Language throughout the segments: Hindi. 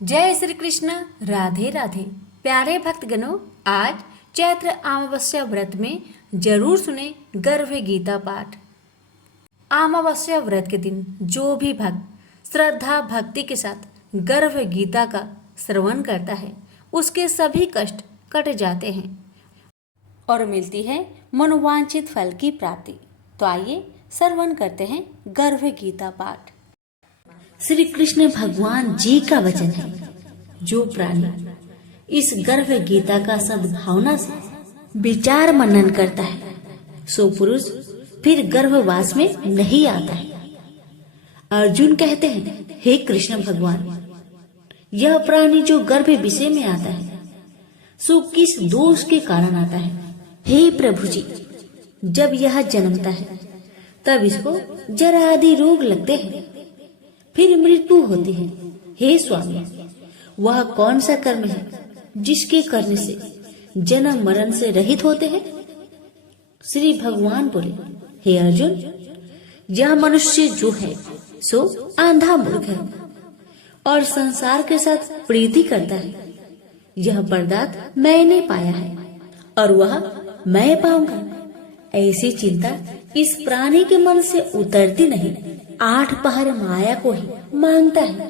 जय श्री कृष्ण। राधे राधे। प्यारे भक्तगणों, आज चैत्र अमावस्या व्रत में जरूर सुने गर्भ गीता पाठ। अमावस्या व्रत के दिन जो भी भक्त श्रद्धा भक्ति के साथ गर्भ गीता का श्रवण करता है उसके सभी कष्ट कट जाते हैं और मिलती है मनोवांछित फल की प्राप्ति। तो आइए श्रवण करते हैं गर्भ गीता पाठ। श्री कृष्ण भगवान जी का वचन है, जो प्राणी इस गर्भ गीता का सद्भावना से विचार मनन करता है सो पुरुष फिर गर्भवास में नहीं आता है। अर्जुन कहते हैं, हे कृष्ण भगवान, यह प्राणी जो गर्भ विषय में आता है सो किस दोष के कारण आता है? हे प्रभु जी, जब यह जन्मता है तब इसको जरा आदि रोग लगते हैं, फिर मृत्यु होती है। हे स्वामी, वह कौन सा कर्म है जिसके करने से जन्म मरण से रहित होते हैं? श्री भगवान बोले, हे अर्जुन, यह मनुष्य जो है सो आंधा मूर्ख है और संसार के साथ प्रीति करता है। यह पदार्थ मैंने पाया है और वह मैं पाऊंगा, ऐसी चिंता इस प्राणी के मन से उतरती नहीं। 8 पहर माया को ही मांगता है।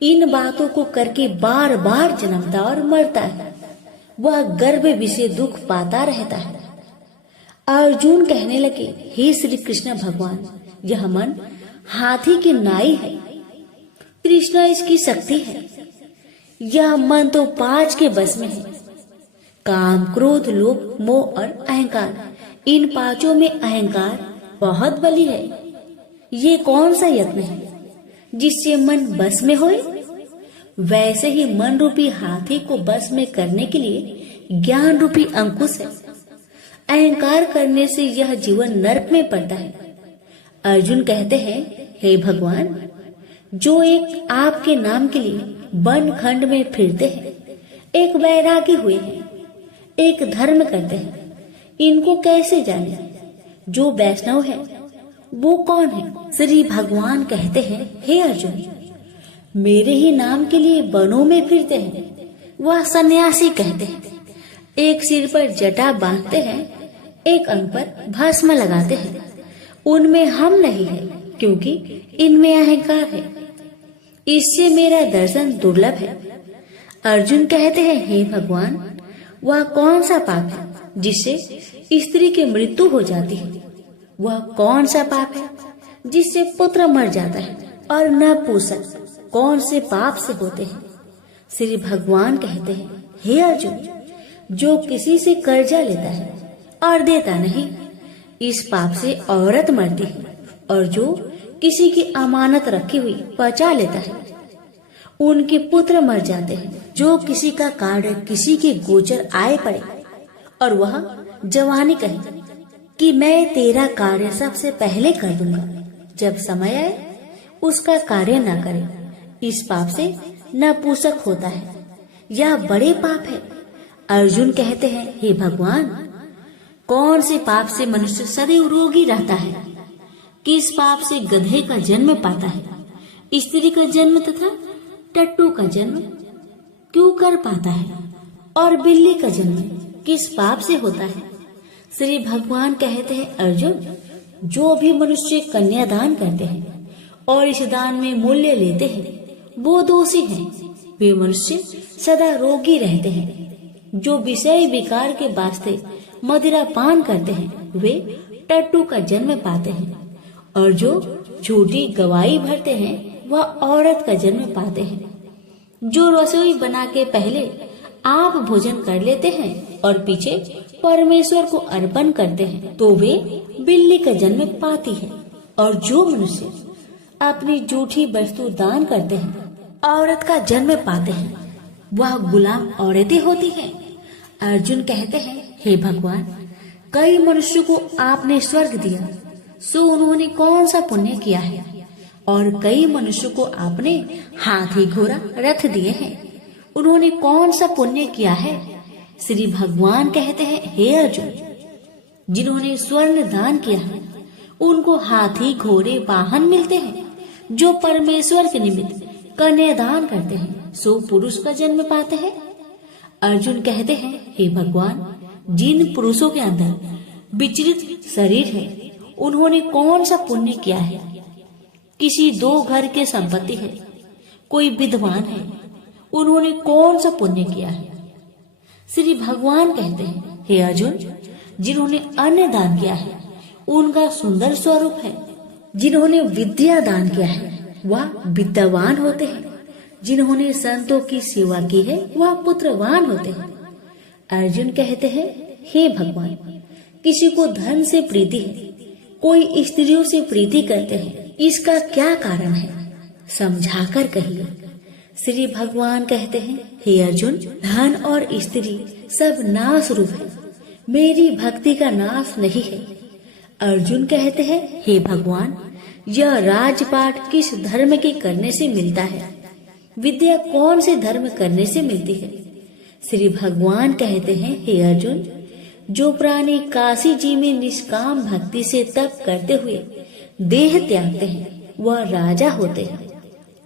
इन बातों को करके बार बार जन्मता और मरता है। वह गर्भ विषय दुख पाता रहता है। अर्जुन कहने लगे, हे श्री कृष्ण भगवान, यह मन हाथी की नाई है, कृष्णा इसकी शक्ति है। यह मन तो 5 के बस में है, काम क्रोध लोभ मोह और अहंकार। इन 5 में अहंकार बहुत बली है। ये कौन सा यत्न है जिससे मन बस में होए? वैसे ही मन रूपी हाथी को बस में करने के लिए ज्ञान रूपी अंकुश है। अहंकार करने से यह जीवन नरक में पड़ता है। अर्जुन कहते हैं, हे भगवान, जो एक आपके नाम के लिए वन खंड में फिरते हैं, एक वैरागी हुए हैं, एक धर्म करते हैं, इनको कैसे जाने? जो वैष्णव है वो कौन है? श्री भगवान कहते हैं, हे अर्जुन, मेरे ही नाम के लिए वनों में फिरते हैं वह सन्यासी कहते हैं। एक सिर पर जटा बांधते हैं, एक अंग पर भस्म लगाते हैं। उनमें हम नहीं है, क्योंकि इनमें अहंकार है। इससे मेरा दर्शन दुर्लभ है। अर्जुन कहते हैं, हे भगवान, वह कौन सा पाप है जिससे स्त्री की मृत्यु हो जाती है? वह कौन सा पाप है जिससे पुत्र मर जाता है? और नपुंसक कौन से पाप से होते हैं? श्री भगवान कहते हैं, हे अर्जुन, जो किसी से कर्जा लेता है और देता नहीं, इस पाप से औरत मरती है। और जो किसी की अमानत रखी हुई बचा लेता है, उनके पुत्र मर जाते हैं। जो किसी का कार्य किसी के गोचर आए पड़े और वह जवानी कहे कि मैं तेरा कार्य सबसे पहले कर दूंगा, जब समय आए उसका कार्य न करे, इस पाप से नपुंसक होता है। यह बड़े पाप है। अर्जुन कहते हैं, हे भगवान, कौन से पाप से मनुष्य सदैव रोगी रहता है? किस पाप से गधे का जन्म पाता है, स्त्री का जन्म तथा टट्टू का जन्म क्यों कर पाता है, और बिल्ली का जन्म किस पाप से होता है? श्री भगवान कहते हैं, अर्जुन, जो भी मनुष्य कन्यादान करते हैं और इस दान में मूल्य लेते हैं वो दोषी हैं। वे मनुष्य सदा रोगी रहते हैं। जो विषय विकार के वास्ते मदिरा पान करते हैं वे टट्टू का जन्म पाते हैं, और जो झूठी गवाही भरते हैं वह औरत का जन्म पाते हैं। जो रसोई बना के पहले आप भोजन कर लेते हैं और पीछे परमेश्वर को अर्पण करते हैं तो वे बिल्ली का जन्म पाती है। और जो मनुष्य अपनी झूठी वस्तु दान करते हैं औरत का जन्म पाते हैं, वह गुलाम औरतें होती हैं। अर्जुन कहते हैं, हे भगवान, कई मनुष्य को आपने स्वर्ग दिया सो उन्होंने कौन सा पुण्य किया है? और कई मनुष्य को आपने हाथी घोड़ा रथ दिए हैं, उन्होंने कौन सा पुण्य किया है? श्री भगवान कहते हैं, हे अर्जुन, जिन्होंने स्वर्ण दान किया है उनको हाथी घोड़े वाहन मिलते हैं। जो परमेश्वर के निमित्त कन्यादान करते हैं सो पुरुष का जन्म पाते हैं। अर्जुन कहते हैं, हे भगवान, जिन पुरुषों के अंदर विचलित शरीर है उन्होंने कौन सा पुण्य किया है? किसी 2 घर के संपत्ति है, कोई विद्वान है, उन्होंने कौन सा पुण्य किया है? श्री भगवान कहते हैं, हे अर्जुन, जिन्होंने अन्न दान किया है उनका सुंदर स्वरूप है। जिन्होंने विद्या दान किया है वह विद्यावान होते हैं। जिन्होंने संतों की सेवा की है वह पुत्रवान होते हैं। अर्जुन कहते हैं, हे भगवान, किसी को धन से प्रीति है, कोई स्त्रियों से प्रीति करते हैं, इसका क्या कारण है? समझाकर कहिए। श्री भगवान कहते हैं, हे अर्जुन, धन और स्त्री सब नाश रूप है, मेरी भक्ति का नाश नहीं है। अर्जुन कहते हैं, हे भगवान, यह राजपाट किस धर्म के करने से मिलता है? विद्या कौन से धर्म करने से मिलती है? श्री भगवान कहते हैं, हे अर्जुन, जो प्राणी काशी जी में निष्काम भक्ति से तप करते हुए देह त्यागते हैं वह राजा होते हैं,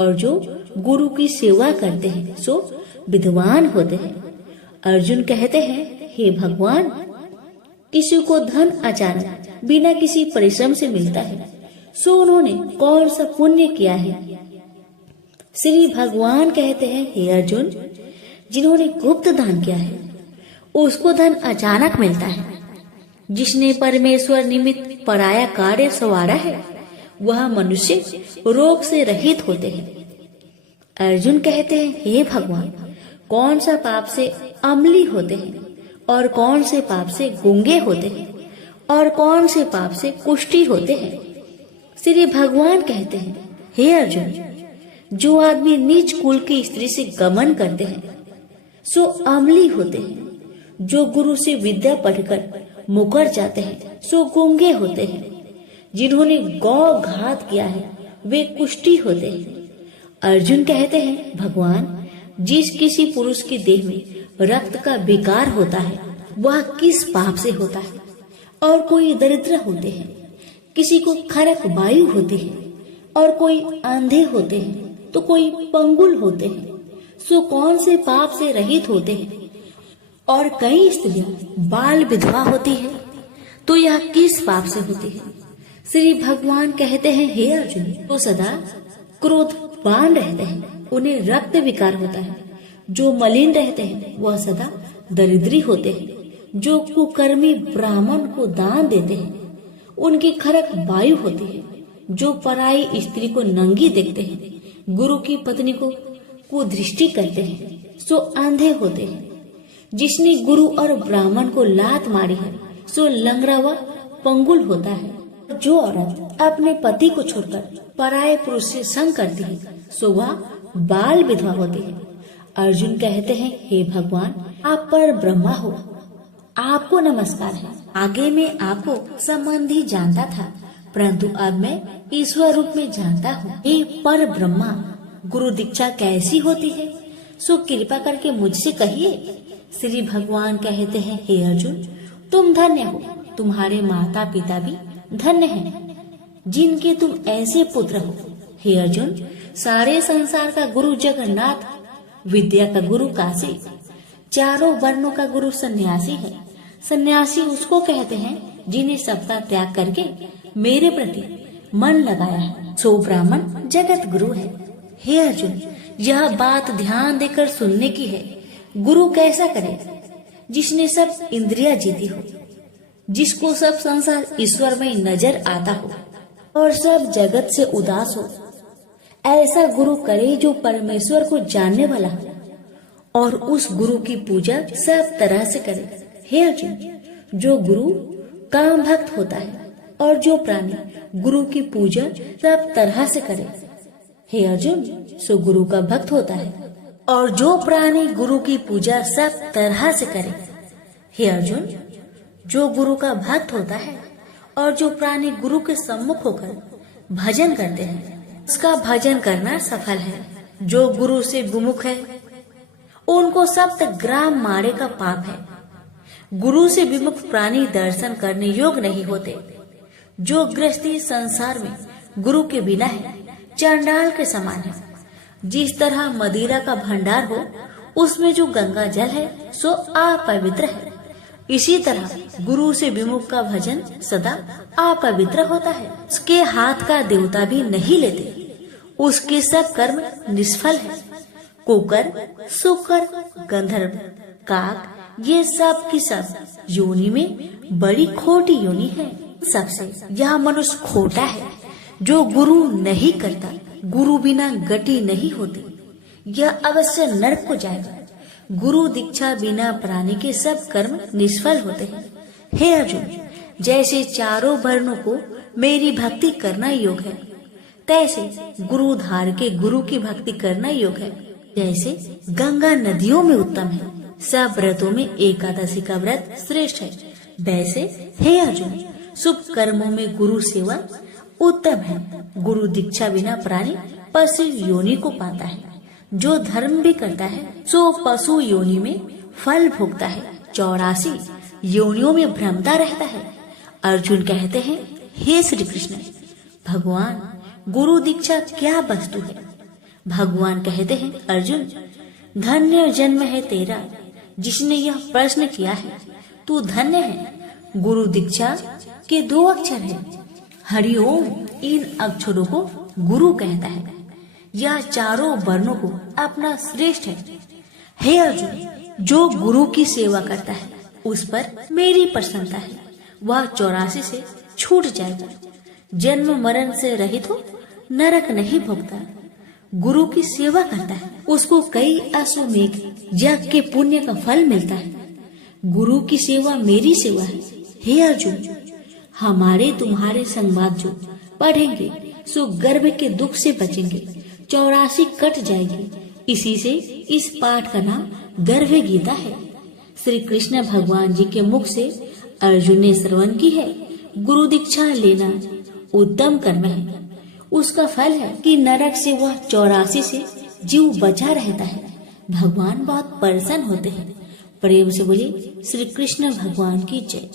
और जो गुरु की सेवा करते हैं सो विद्वान होते हैं। अर्जुन कहते हैं, हे भगवान, किसी को धन अचानक बिना किसी परिश्रम से मिलता है सो उन्होंने कौन सा पुण्य किया है? श्री भगवान कहते हैं, हे अर्जुन, जिन्होंने गुप्त दान किया है उसको धन अचानक मिलता है। जिसने परमेश्वर निमित्त पराया कार्य संवारा है वह मनुष्य रोग से रहित होते हैं। अर्जुन कहते हैं, हे भगवान, कौन सा पाप से अम्ली होते हैं और कौन से पाप से गूंगे होते हैं और कौन से पाप से कुष्ठी होते हैं? श्री भगवान कहते हैं, हे अर्जुन, जो आदमी नीच कुल की स्त्री से गमन करते हैं सो अम्ली होते हैं। जो गुरु से विद्या पढ़कर मुकर जाते हैं सो गूंगे होते हैं। जिन्होंने गौ घात किया है वे कुष्ठी होते हैं। अर्जुन कहते हैं, भगवान, जिस किसी पुरुष के देह में रक्त का विकार होता है वह किस पाप से होता है? और कोई दरिद्र होते हैं, किसी को खरक वायु होती है, और कोई अंधे होते हैं तो कोई पंगुल होते हैं, सो कौन से पाप से रहित होते हैं? और कई स्त्रियां बाल विधवा होती है तो यह किस पाप से होती है? श्री भगवान कहते हैं, हे अर्जुन, तो सदा क्रोधवान रहते हैं उन्हें रक्त विकार होता है। जो मलिन रहते हैं वह सदा दरिद्री होते हैं। जो कुकर्मी ब्राह्मण को दान देते हैं उनकी खरक वायु होती है। जो पराई स्त्री को नंगी देखते हैं, गुरु की पत्नी को कुदृष्टि करते हैं सो अंधे होते हैं। जिसने गुरु और ब्राह्मण को लात मारी है सो लंगड़ा व पंगुल होता है। जो औरत अपने पति को छोड़कर पराये पुरुष से संग करती है सो वह बाल विधवा होती है। अर्जुन कहते हैं, हे भगवान, आप पर ब्रह्मा हो, आपको नमस्कार है। आगे मैं आपको संबंधी जानता था, परंतु अब मैं ईश्वर रूप में जानता हूँ। हे पर ब्रह्मा, गुरु दीक्षा कैसी होती है सो कृपा करके मुझसे कहिए। श्री भगवान कहते हैं, हे अर्जुन, तुम धन्य हो, तुम्हारे माता पिता भी धन्य हैं, जिनके तुम ऐसे पुत्र हो। हे अर्जुन, सारे संसार का गुरु जगन्नाथ, विद्या का गुरु काशी, चारों वर्णों का गुरु सन्यासी है। सन्यासी उसको कहते हैं जिन्हें सबका त्याग करके मेरे प्रति मन लगाया है, सो ब्राह्मण जगत गुरु है। हे अर्जुन, यह बात ध्यान देकर सुनने की है। गुरु कैसा करे? जिसने सब इंद्रियां जीती हो, जिसको सब संसार ईश्वर में नजर आता हो और सब जगत से उदास हो। ऐसा गुरु करे जो परमेश्वर को जानने वाला हो और उस गुरु की पूजा सब तरह से करे। हे अर्जुन, जो गुरु काम भक्त होता है और जो प्राणी गुरु की पूजा सब तरह से करे। हे अर्जुन, सो गुरु का भक्त होता है और जो प्राणी गुरु की पूजा सब तरह से करे। हे अर्जुन, जो गुरु का भक्त होता है और जो प्राणी गुरु के सम्मुख होकर भजन करते हैं उसका भजन करना सफल है। जो गुरु से विमुख है उनको सप्तग्राम मारे का पाप है। गुरु से विमुख प्राणी दर्शन करने योग्य नहीं होते। जो गृहस्थी संसार में गुरु के बिना है चंडाल के समान है। जिस तरह मदिरा का भंडार हो, उसमें जो गंगा जल है सो अपवित्र है, इसी तरह गुरु से विमुख का भजन सदा अपवित्र होता है। उसके हाथ का देवता भी नहीं लेते, उसके सब कर्म निष्फल है। कुकर, सुकर, गंधर्व, काक, ये सब की सब योनि में बड़ी खोटी योनि है। सबसे यह मनुष्य खोटा है जो गुरु नहीं करता। गुरु बिना गति नहीं होती, यह अवश्य नरक को जाएगा। गुरु दीक्षा बिना प्राणी के सब कर्म निष्फल होते हैं। हे अर्जुन, जैसे चारों वर्णों को मेरी भक्ति करना योग है, तैसे गुरु धार के गुरु की भक्ति करना योग है। जैसे गंगा नदियों में उत्तम है, सब व्रतों में एकादशी का व्रत श्रेष्ठ है, वैसे हे अर्जुन शुभ कर्मों में गुरु सेवा उत्तम है। गुरु दीक्षा बिना प्राणी पशु योनि को पाता है। जो धर्म भी करता है सो पशु योनि में फल भोगता है, 84 योनियों में भ्रमता रहता है। अर्जुन कहते हैं, हे श्री कृष्ण, भगवान गुरु दीक्षा क्या वस्तु है? भगवान कहते हैं, अर्जुन धन्य जन्म है तेरा जिसने यह प्रश्न किया है। तू धन्य है। गुरु दीक्षा के 2 अक्षर हैं, हरिओम। इन अक्षरों को गुरु कहता है। यह चारों वर्णों को अपना श्रेष्ठ है। हे अर्जुन, जो गुरु की सेवा करता है उस पर मेरी प्रसन्नता है। वह 84 से छूट जाएगा, जन्म मरण से रहित हो, नरक नहीं भोगता। गुरु की सेवा करता है, उसको कई अश्वमेघ यज्ञ के पुण्य का फल मिलता है। गुरु की सेवा मेरी सेवा है। हे अर्जुन, हमारे तुम्हारे संवाद जो पढ़ेंगे सो गर्भ के दुख से बचेंगे, 84 कट जाएगी। इसी से इस पाठ का नाम गर्भ गीता है। श्री कृष्ण भगवान जी के मुख से अर्जुन ने श्रवण की है। गुरु दीक्षा लेना उत्तम कर्म है। उसका फल है कि नरक से वह 84 से जीव बचा रहता है। भगवान बहुत प्रसन्न होते हैं। प्रेम से बोलिए श्री कृष्ण भगवान की जय।